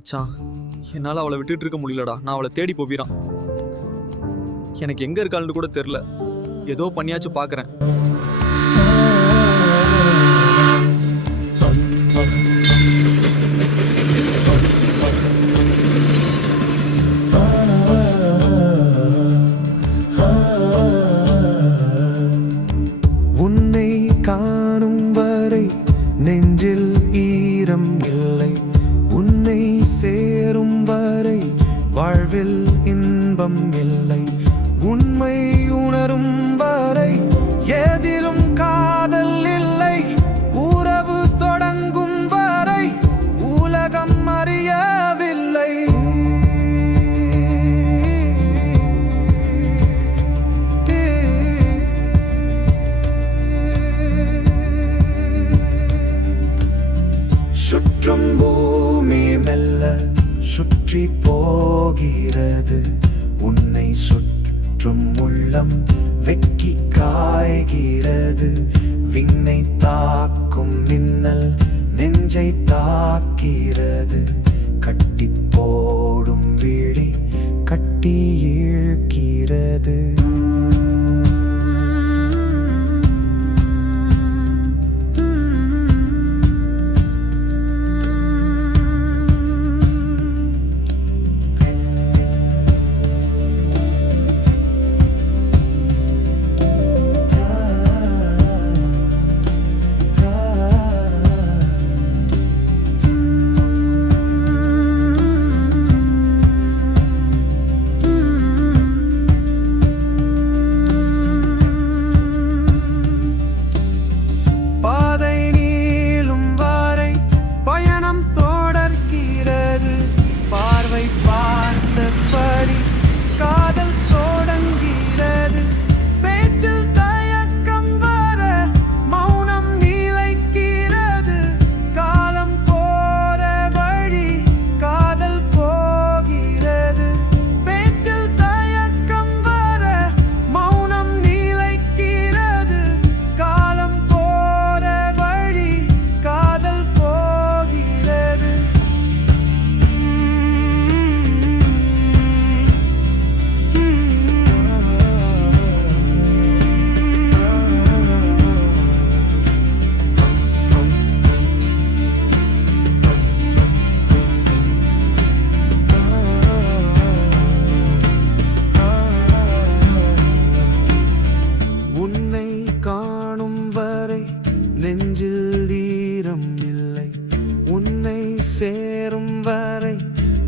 மச்சான் என்னால் அவளை விட்டுட்டு இருக்க முடியலடா. நான் அவளை தேடி போகிறான் எனக்கு எங்கே இருக்காள்னு கூட தெரில ஏதோ பண்ணியாச்சும் பார்க்குறேன் வரை வாழ்வில் இன்பம் இல்லை. உண்மை உணரும் வரை ஏதிலும் காதல் இல்லை. உறவு தொடங்கும் வரை உலகம் அறியவில்லை சுற்றி போகிறது. உன்னை சுற்றும் உள்ளம் வெக்கி காய்கிறது. விண்ணை தாக்கும் மின்னல் நெஞ்சை தாக்கிறது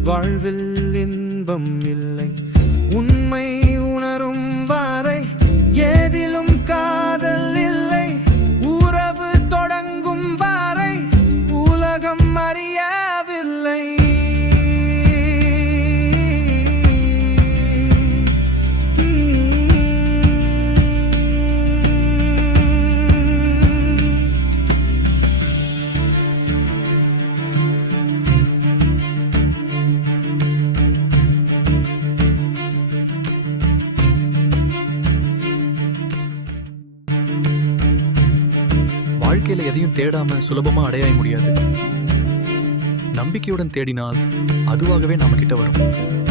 வாழ்வில் இன்பம் இல்லை. வாழ்க்கையில எதையும் தேடாம சுலபமா அடையாய முடியாது. நம்பிக்கையுடன் தேடினால் அதுவாகவே நம்ம கிட்ட வரும்.